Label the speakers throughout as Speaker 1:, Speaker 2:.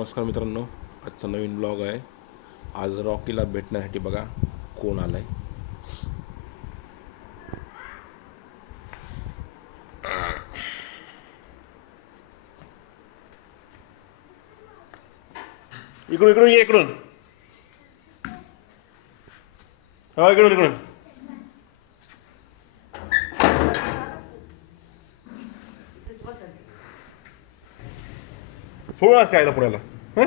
Speaker 1: नमस्कार मित्रांनो आजचा नवीन ब्लॉग आहे. आज रॉकीला भेटण्यासाठी बघा कोण आलाय. इकडून इकडून ये इकडून. हा इकडून इकडून. थोडं काय आला पुण्याला हं?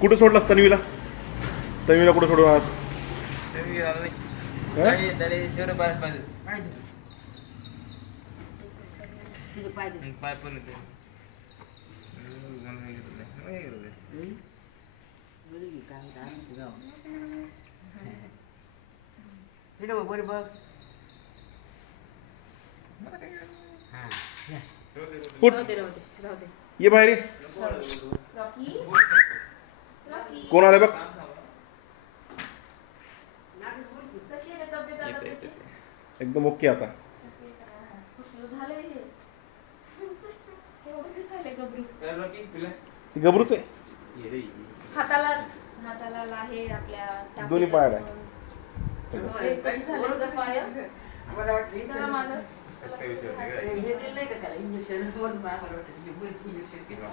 Speaker 1: कुठं सोडलास तन्वीला? तन्वीला कुठं सोडून आज?
Speaker 2: बरं पण येते
Speaker 1: उठ. ये बाहेर कोण आलाय बघ? एकदम ओके आता. ही? गबरूच आहे.
Speaker 3: हाताला हाताला आहे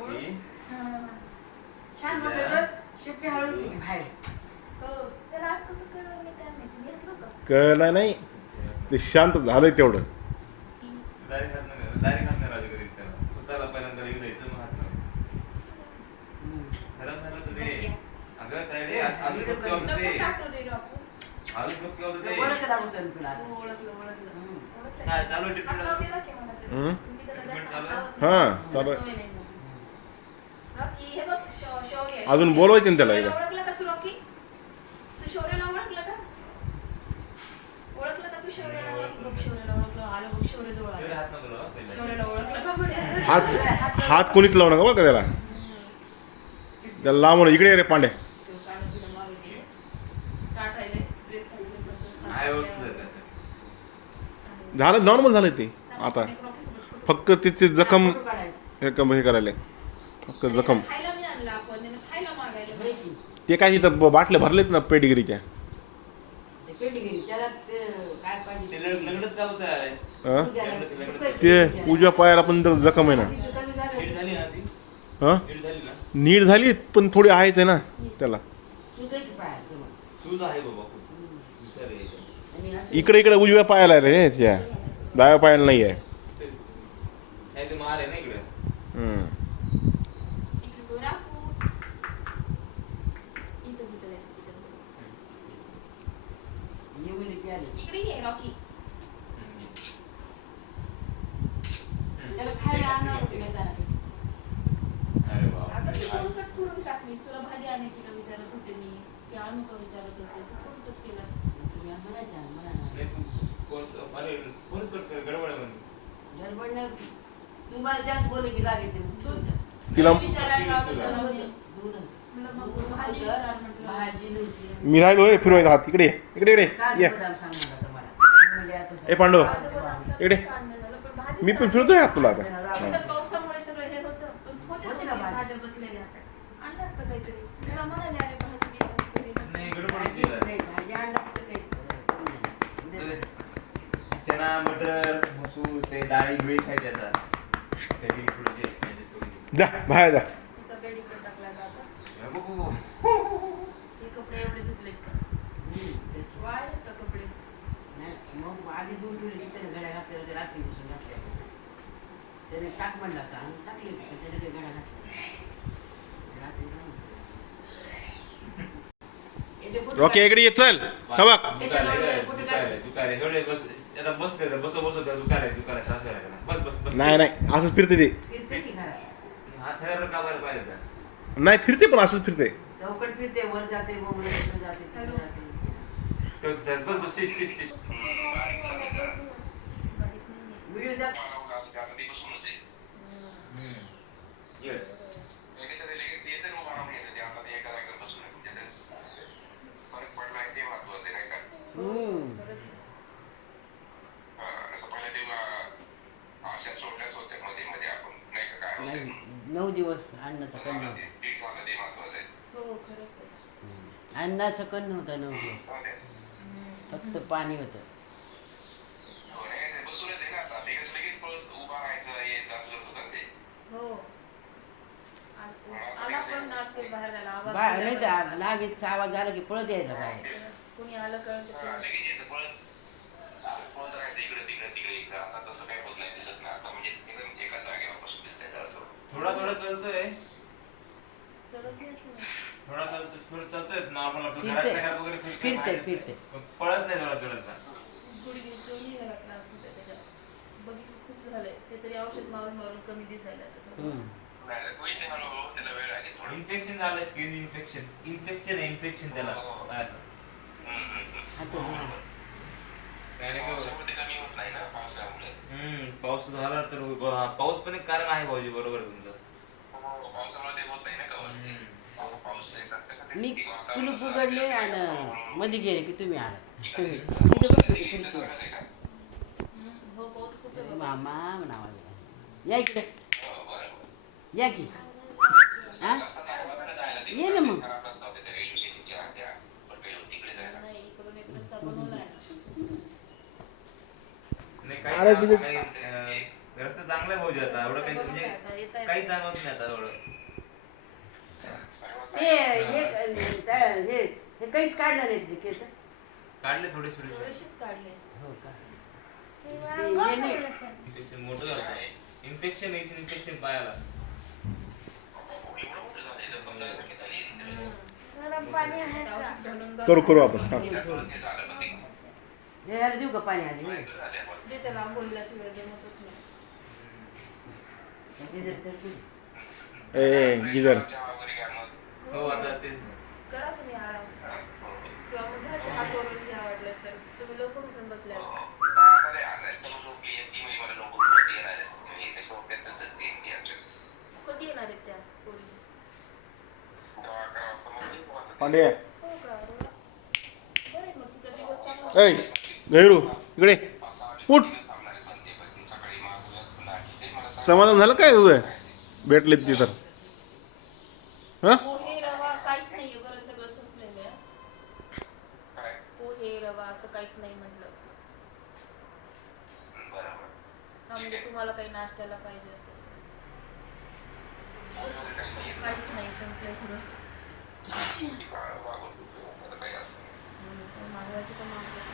Speaker 3: हे. हा. हो. तर आज कसं कळलं मी काय माहिती घेतलं का
Speaker 1: कळलं नाही ते शांत झालंय तेवढं
Speaker 2: स्वतःला पहिल्यांदा येऊ द्यायचं मग हात लावायचं. खरं झालं तर ते. अगं
Speaker 3: नको
Speaker 2: ते.
Speaker 3: चाटू रे डॉक्टर.
Speaker 2: ते.
Speaker 3: हो, ओळखलं ओळखलं.
Speaker 2: काय
Speaker 3: त्याला?
Speaker 1: हा. चालू आहे.
Speaker 3: हे.
Speaker 1: अजून. बोलवायचं ना त्याला एकदा.
Speaker 3: का का? का
Speaker 2: हात
Speaker 3: का?
Speaker 1: हात कोणीच लावू नका बरं का त्याला. त्याला लांबून इकडे रे पांड्या
Speaker 3: तो कानात तुला मागे गेले. चाटायले, breath खाली बसून.
Speaker 2: आहे व्यवस्थित आहे त्याचं.
Speaker 1: झालं नॉर्मल झालं ते आता फक्त तिचे जखम हे कम- हे करायला फक्त जखम
Speaker 3: खायला नाही आणलं आपण त्यानं खायला मागायला पाहिजे.
Speaker 1: ते काय इथं ब- बाटल्या भरलेत ना पेडिगिरीच्या
Speaker 2: ते लग- लग्नच का होतं आहे?
Speaker 1: हं?
Speaker 2: लग्न- लग्न-
Speaker 1: ते उजव्या पायाला पण तर जखम आहे ना
Speaker 2: नीट झाली ना ती?
Speaker 1: हं
Speaker 2: नीट झाली ना?
Speaker 1: नीट झाली पण थोडी आहेच आहे ना त्याला
Speaker 2: सूज आहे बाबा.
Speaker 1: इकडे इकडे उजव्या पायाला आहे रे त्या डाव्या पायाला नाही आहे. हं.
Speaker 3: तुला भाजी आणायची का विचारत होते मी. ते आणू का विचारत होते? तू केलास.
Speaker 1: तिला-
Speaker 3: मी.
Speaker 1: राहिलो हे फिरवायचा हात. इकडे ये. इकडे इकडे
Speaker 4: काय
Speaker 1: ये.
Speaker 4: म्हणजे आता
Speaker 1: ए पांडव इकडे. मी पण. फिरतोय हात. तुला आता
Speaker 2: मटर मसूर ते डाळी बिळी खायचे आता कधी थोडे
Speaker 1: जा बाहेर जा.
Speaker 4: त्याने घड्या घातल्या होत्या रात्री बसून घातल्या त्याने टाक म्हणला होता आणि टाकले त्याने काही घड्या घातल्या काढ.
Speaker 1: इकडे ये चल. हा बघ.
Speaker 2: बस कर बस बस दुकान दुकान श्वास घ्यायला बस बस बस
Speaker 1: नाही नाही. असंच फिरते ते? नाही फिरते पण असंच फिरते.
Speaker 4: चौकट फिरते वर जाते मग वर जाते खाली जाते
Speaker 2: तर- तर बस बस शिट शिट शिट
Speaker 4: व्हिडिओ द्या
Speaker 2: हम्म. ये.
Speaker 4: हम्म. नऊ दिवस अन्नाचं कन्न होतं
Speaker 3: हो खरंच आहे.
Speaker 4: अन्नाचं कन्न होतं नऊ दिवस. फक्त पाणी होतं.
Speaker 3: हो. बाहेर
Speaker 4: नाही नागीचा आवाज आला. की पळत यायचा बाहेर.
Speaker 3: कोणी आलं कळलं तर कोणी-
Speaker 2: थोडा थोडा चलतोय. थोडा चलतो थोडं चलतोय नॉर्मल आपलं
Speaker 4: फिरतंय.
Speaker 2: घरातल्या घरात वगैरे फिरतंय,
Speaker 4: फिरतंय,
Speaker 2: बाहेर
Speaker 4: फिरतंय.
Speaker 2: पण पळत नाही थोडा थोडा
Speaker 3: गुडघे दोन्ही घरात त्रास बघितलं खूप झालंय ते तरी औषध मारून मारून कमी दिसायला थोडं.
Speaker 4: हम्म.
Speaker 2: इन्फेक्शन झालं स्किन इन्फेक्शन इन्फेक्शन आहे इन्फेक्शन त्याला बाहेर.
Speaker 4: आता हा.
Speaker 2: हम्म, पाऊस झाला तर हा, पाऊस पण एक कारण आहे भाऊजी बरोबर आहे तुमचं
Speaker 4: मी कुलूप उघडले आणि मध्ये गेले की तुम्ही आला.
Speaker 3: हो.
Speaker 4: मामा म्हणावा या इकडे. या की. हा ये ना मग.
Speaker 3: नाही इकडून एक रस्ता
Speaker 2: चांगला आता. एवढं काही म्हणजे काही जाणवत नाही आता एवढं.
Speaker 4: ते हे त्या- हे हे काहीच काढलं नाही तिथे केस.
Speaker 2: काढले थोडे थोडे
Speaker 3: थोडेसेच काढले.
Speaker 4: हो का हे नाही.
Speaker 2: इन्फेक्शन मोठं झालं इन्फेक्शन इन्फेक्शन पायाला.
Speaker 3: घालून
Speaker 1: करू करू आपण हा.
Speaker 4: हे याला देऊ का पाणी आधी?
Speaker 3: दे त्याला आंघोळीला शिवाय जमतच नाही.
Speaker 4: ते जर चटणी.
Speaker 1: ए गिजर.
Speaker 2: हो आता तेच.
Speaker 3: करा तुम्ही आराम. किंवा मग घरचे हात वरून घ्या वाटलंच तर. तुम्ही लवकर उठून बसले असता. कधी येणार आहेत त्या पोरी?
Speaker 1: पांडे.
Speaker 3: हो का? अरे वा. बरं आहे मग तुझा दिवस चांगला
Speaker 1: ऐ नेहरू इकडे. उठ. समाधान झालं काय तुझं? भेटले ती तर. हा
Speaker 3: पोहे रवा काहीच नाहीये बरं सगळं संपलेलं आहे पोहे रवा असं काहीच नाही म्हटलं हा म्हणजे तुम्हाला काही नाश्त्याला पाहिजे असेल. काहीच नाही संपलंय सगळं. तर मागवायचं. तर मागवायचं.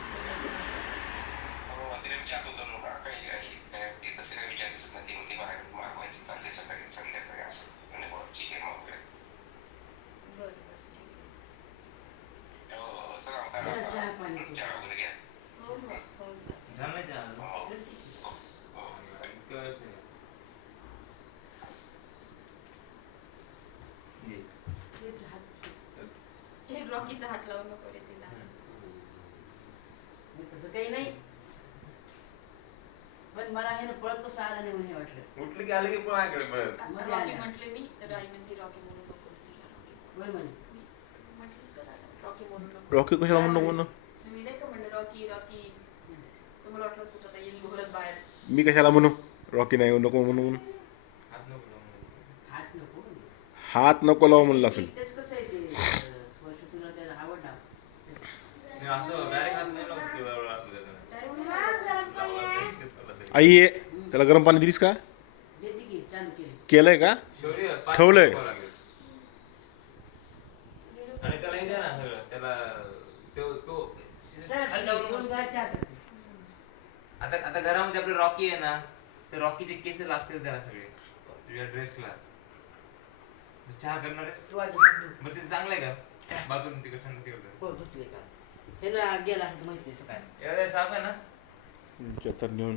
Speaker 3: बरं बरं ठीक आहे.
Speaker 4: जरा चहा पाणी पिऊ.
Speaker 3: हो हो हो चालेल.
Speaker 2: झालं नाही चहा अजून? इतक्या वेळेस नाही. ये.
Speaker 4: तेच हात-
Speaker 3: हे रॉकीचा हात लावू नको रे तिला.
Speaker 4: मी तसं काही नाही. पण मला हे ना पळत कसं आलं नाही म्हणून हे वाटलं.
Speaker 2: उठलं की आलं की पण माझ्याकडे बरं.
Speaker 3: आता
Speaker 4: मध्ये
Speaker 3: रॉकी. म्हटले मी तर आई म्हणते रॉकी म्हणू नकोस तिला. रॉकी
Speaker 4: बरं म्हणे.
Speaker 3: मी म्हटलीस का दादा, रॉकी म्हणू नको.
Speaker 1: रॉकी कशाला म्हणू नको
Speaker 3: मी नाही का म्हणलं रॉकी रॉकी तर मला वाटलं तुझं आता येईल घोरत बाहेर.
Speaker 1: मी कशाला म्हणू? रॉकी नाही नको म्हणू म्हणून
Speaker 2: हात नको लावू.
Speaker 4: हात नको म्हणे.
Speaker 1: हात नको लावू म्हणलं असेल.
Speaker 4: आहे त्याला.
Speaker 1: आई ये त्याला गरम पाणी दिलीस का?
Speaker 4: देते की चालू केली
Speaker 1: केलंय का? ठेवलंय.
Speaker 2: हे आता आता घरामध्ये आपले रॉकी आहे ना ते रॉकीचे केस लागतील त्याला सगळे. तुझ्या ड्रेसला चहा करणार आहेस?
Speaker 4: तू आधी हात धु.
Speaker 2: मग ते चांगलं आहे का? बाथरूम तिकडे सांग तिकडे
Speaker 4: हो धुतले का? ह्याला गेला असं माहिती नाही सकाळी.
Speaker 2: एवढं साफ आहे ना?
Speaker 1: तर नेऊन